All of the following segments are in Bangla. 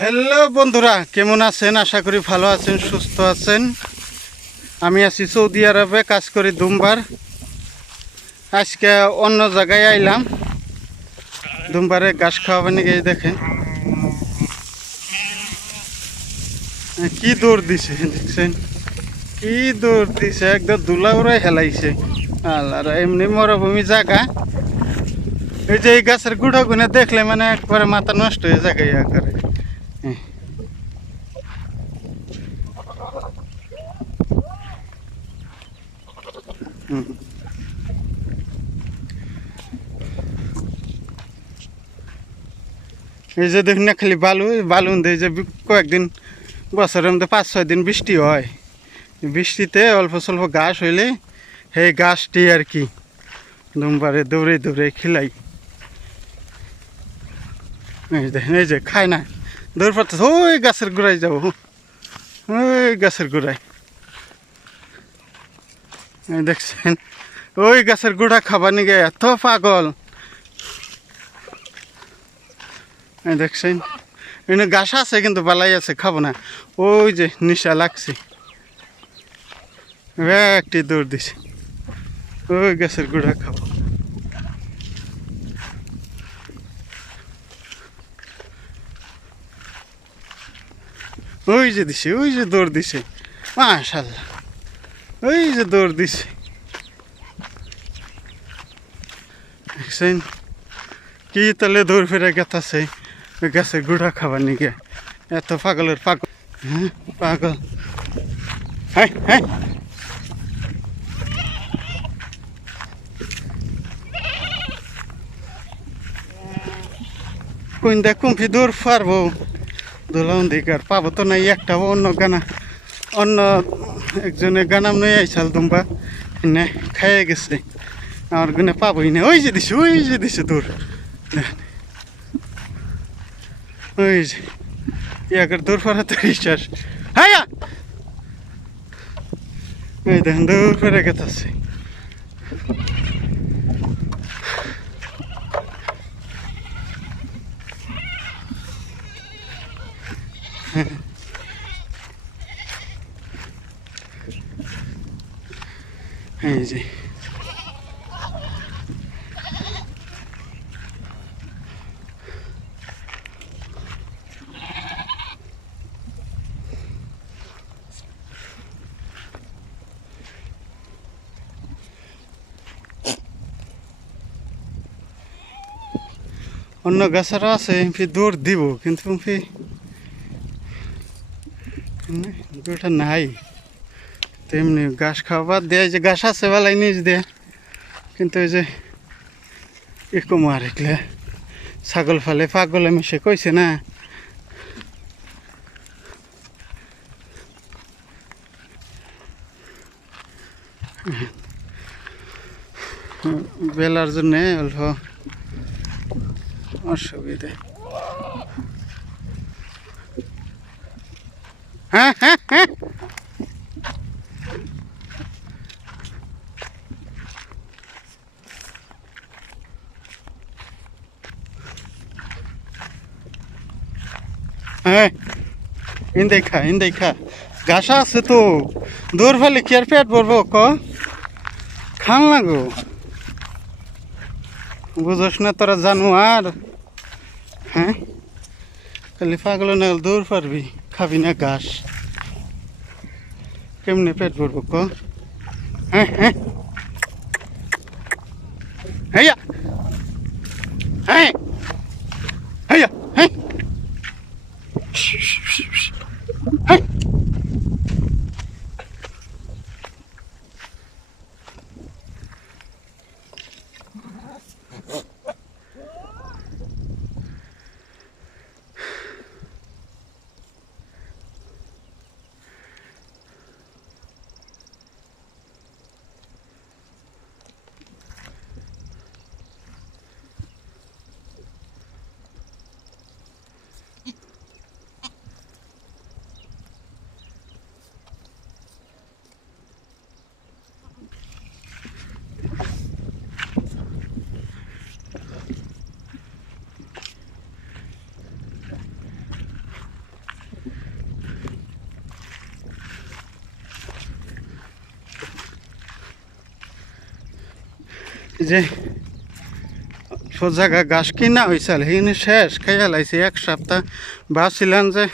হ্যালো বন্ধুরা, কেমন আছেন? আশা করি ভালো আছেন, সুস্থ আছেন। আমি আছি সৌদি আরবে, কাজ করি দুমবার। আজকে অন্য জায়গায় আইলাম দুমবারে ঘাস খাওয়াবেন গিয়ে। দেখেন কি দৌড় দিছে, দেখছেন কি দৌড় দিছে, একদম ধুলা উড়াই হেলাইছে। আল্লাহ, এমনি মরুভূমি জায়গা। এই যে এই গাছের গুঁড়ো গুনে দেখলে মানে একবারে মাথা নষ্ট হয়ে যায় ইয়া করে। হুম। এই যে দেখুন না, খালি বালু বালু দিয়ে যে কয়েকদিন বছরের মধ্যে 5-6 দিন বৃষ্টি হয়। বৃষ্টিতে অল্প স্বল্প ঘাস হইলে সেই ঘাসটি আর কি দুমবারে দৌড়ে দৌড়ে খিলাই। এই দেখেন, এই যে খায় না, দৌড় পড়তেছে। ওই গাছের গোড়ায় যাবো, ওই গাছের গোড়ায়। দেখছেন, ওই গাছের গোড়া খাবার নিগে এত পাগল। দেখছেন, এনে ঘাস আছে কিন্তু বালাই আছে, খাবো না। ওই যে নিশা লাগছে, একটি দৌড় দিছে, ওই গাছের গোড়া খাবো। ওই যে দিছে, ওই যে দৌড় দিছে, মাশাআল্লাহ, ওই যে দৌড় দিছে। দেখছেন কি তাহলে দৌড় ফিরে গেতাছে ওই গাছের গুড়া খাবার নিগে। এত পাগলের পাগল, হ্যাঁ পাগল। হ্যাঁ হ্যাঁ, কোন দেখ কুম্ফি দৌড় পারবো, দোলাউন দিকে আর পাবো তো নাই একটা। অন্য গানা, অন্য একজনে গানাম নই আইসাল দুম্বা, এনে খাইয়ে গেছে, আমার গুনে পাবোই না। ওই যে দিছে, ওই যে দিছে দৌড়, ওই যে ইয়াকের দৌড় পড়া তো রিচার্জ। হ্যাঁ, এই দেখেন দৌড় ফেরে গেছে। এই যে অন্য গাছেরা আছে এমপি দৌড় দিব, কিন্তু এমপি দৌড়টা নাই। তেমনি ঘাস খাওয়াবার দেয়, যে ঘাস আছে বেলায় নিজ দেয়, কিন্তু ওই যে একটু মারিকলে ছাগল ফালে পাগলে মিশে কইছে না। বেলার জন্য অল্প অসুবিধে। হ্যাঁ হ্যাঁ হ্যাঁ, হ্যাঁ ইন দেখা ঘাস আছে তো, দৌড় ফেলে কি আর পেট ভরবো ক? খান লাগো, বুঝোস না তোরা জানোয়ার। হ্যাঁ, খালি পাগল না দৌড় পারবি, খাবি না ঘাস, কেমনে পেট ভরবো ক? হ্যাঁ হ্যাঁ, হেয়া হ্যাঁ, হেয়া হ্যাঁ, হ্যাঁ। যে সোজাগা ঘাস কিনা হয়েছিল সেইখানে শেষ খাইয়া লাইছে 1 সপ্তাহ। ভাবছিলাম যে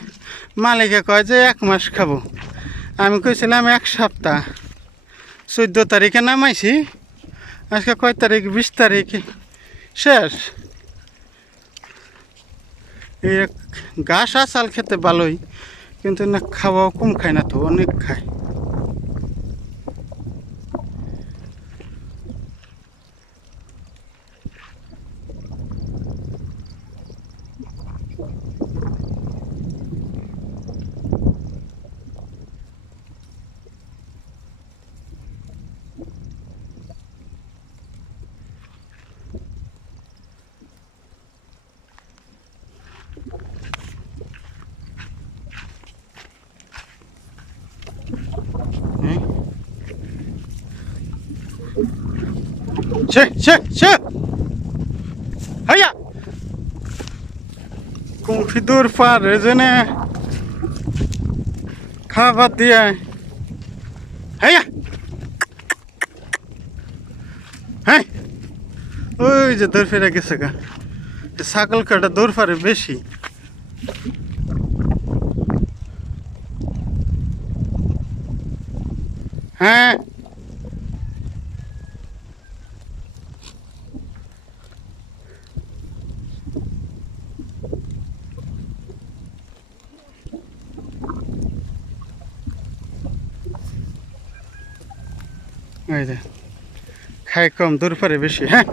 মালিকে কয় যে 1 মাস খাবো, আমি কইছিলাম 1 সপ্তাহ। 14 তারিখে নামাইছি, আজকে কয় তারিখ? 20 তারিখ, শেষ। এই ঘাস আসাল খেতে ভালোই, কিন্তু না খাওয়াও কম খায় না, তো অনেক খায়। হাইয়া কুমফিদুর পার এজনে খাবার দিয়ে হাইয়া। হ্যাঁ, ওই যে দৌড় ফেরা গেছে গা, ছাগল কাটা দৌড় পারে বেশি। হ্যাঁ, ওই যে খাই কম দৌড় পারে বেশি। হ্যাঁ,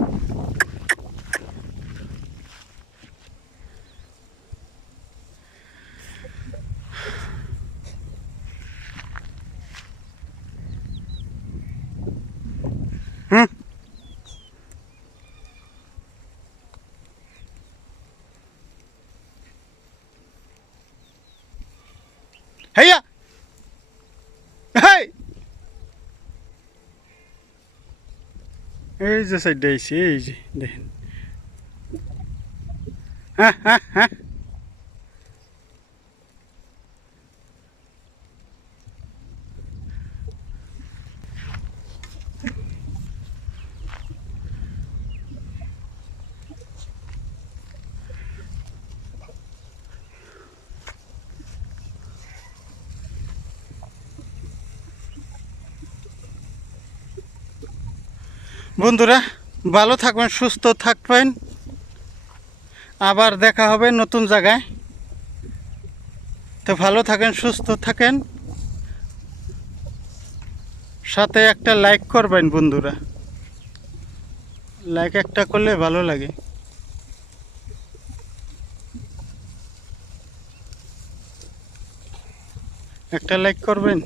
হুম, হাইয়া, হাই। এই যে সাইডে আইছি, এই যে দেখেন। হ্যাঁ হ্যাঁ হ্যাঁ, বন্ধুরা ভালো থাকবেন, সুস্থ থাকবেন, আবার দেখা হবে নতুন জায়গায়। তো ভালো থাকেন, সুস্থ থাকেন, সাথে একটা লাইক করবেন বন্ধুরা, লাইক একটা করলে ভালো লাগে। একটা লাইক করবেন।